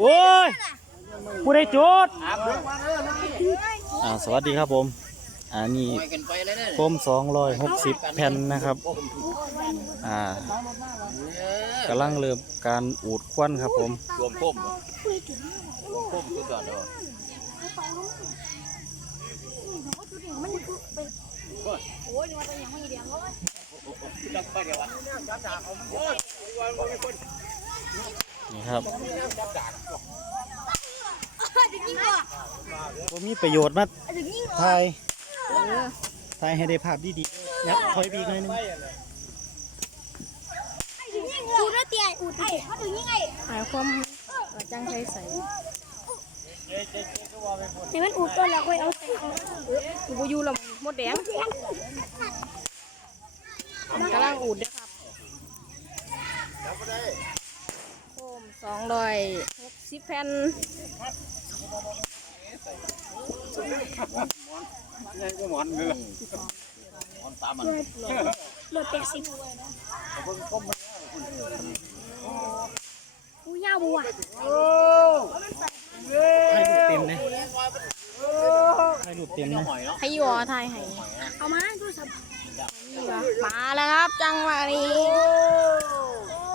โอ้ยผู้ใดจุดอ่าสวัสดีครับผมอ่านี่ไปกันไปเลยเนี่ยโฟม260แผ่นนะครับอ่ากำลังเริ่มการอูดควันครับผมรวมคมรวมคมคือก่อนเด้อนี่ครับจะยิงก่อ นผมมีประโยชน์มาจะยิงถ่ายถ่ายให้ได้ภาพดีๆยับถอยไปอีกหน่อยหนึงอูดแล้วเตี้ยอูดไอ้เขาถึงยิงไงหมายความว่าจังใส่ใส่เดี๋ยวมันอูดก่อนแล้วค่อยเอาใส่เอากูบอยู่และหมดแดงกำลังอูดเด้อครับโคมสอง ร้อยหกสิบแผ่นหมอนมือหมอนตามมันโหลดแปดสิบกูยาวบัวถ่ายรูปเต็มนะถ่ายรูปเต็มนะหอยเนาะให้ยัวไทยให้เอามาโทรศัพท์นี่วะมาแล้วครับจังหวะนี้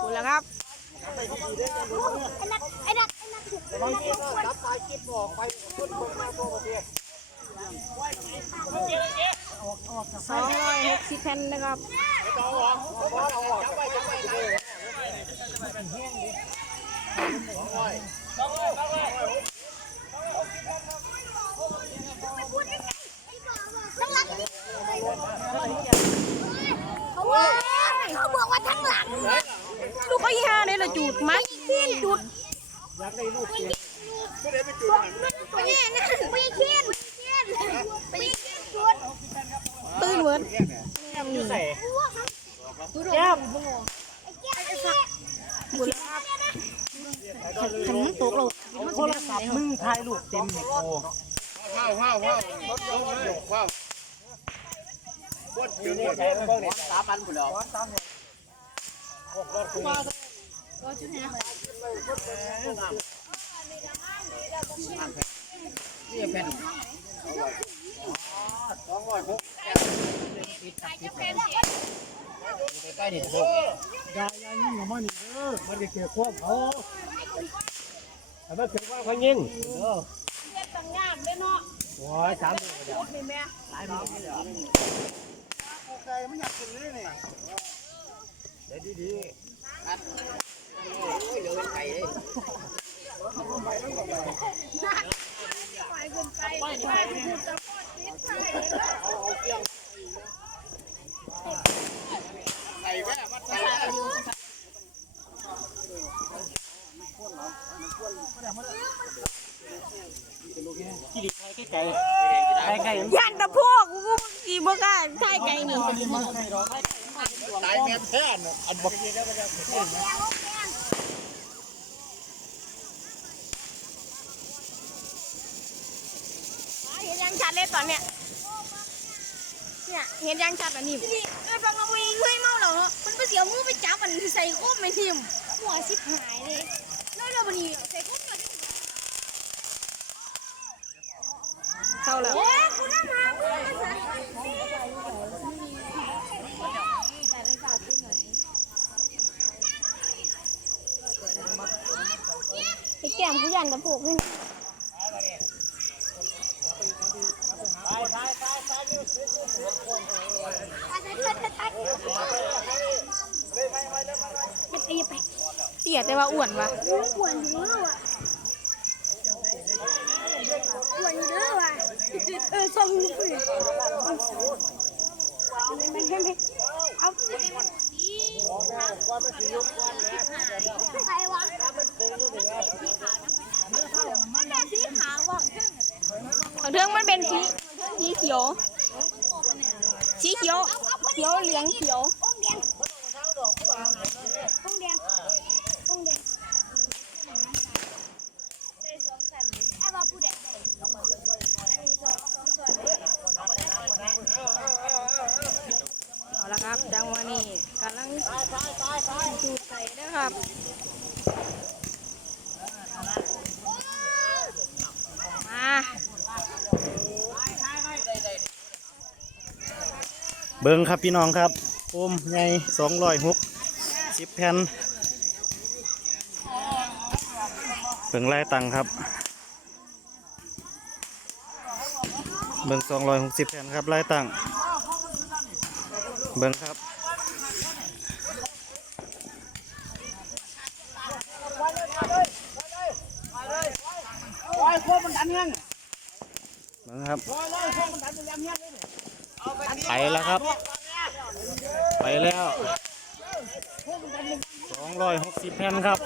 คุณแล้วครับ ไอ้นักไอ้นักไอ้ นักถูกไอ้นักถูกสองร้อยหกสิบแผ่นนะครับทั้งหลังเขาว่าเขาบอกว่าทั้งหลังลูกก็ยี่ห้าเนี่ยละจูดมาขี้จุดไปยี่นั่นไปยี่ขี้ไปยี่ขี้จุดตื่นเวิร์ดใส่บุญแล้วครับขันมันตกเราโทรศัพท์มึงถ่ายรูปเต็มให้กูว้าวว้าวว้าวว้าวบดถึงเนี่ยพวกเนี่ยสามพันคนแล้วนี่เป็น สองร้อยหกใกล้ๆนี่ถูกยายยายิ่งกับมันนี่เด้อมันจะเกี่ยวข้องเขาแต่มันเกิดว่าเขายิงเด้อโอ้ยสามเดือนก็ได้เดี๋ยวดีโอ้ยเหลือไก่เล ยไก่แม่มัดไก่แม่ๆที่ดีไทยไกลไกลไกลยันตะพวกกูกี่บ่กล้าไทยไกลนี่ ตายแม่แท้อันบัก เห็น ยังชัดเลยตอนเนี้ยเนี่ยเห็นยังชัดอันนี้นี่เออฟังเราไม่เคยเมาหรอกมันไปเสียวมือไปจับมันใส่ก้มไม่ทิมหัวสิบหายเลยแล้วเราบันนี้ใส่ก้มกันเข้าแล้วโอ้ยคุณน้ำมาคุณน้ำมาไอ้แก้มกูยันตะโพกนี่ จะตีไปเตี้ยแต่ว่าอ้วนวะอ้วนอยู่แล้วอะอ้วนอยู่แล้วอะเออส่งมือไม่ไม่ไม่เอาใครวะมันเป็นสีขาวอะของเทืองมันเป็นสีสีเขียวสีเขียว เขียวเหลืองเขียวองแดงองแดงองแดงไอ้ว่าผู้แดงอันนี้สองสองส่วนเอาละครับจังวันี้กำลังดูใส่นะครับ เบิ้งครับพี่น้องครับโอมใหญ่สองร้อยหกสิบแผ่นเบิ้งลายตังครับ เบิ้งสองร้อยหกสิบแผ่นครับลายตังเบิ้งครับโอ้ยโคตรมันดันยังเบิ้งครับ ไปแล้วครับ ไปแล้วสองร้อยหกสิบแผ่นครับ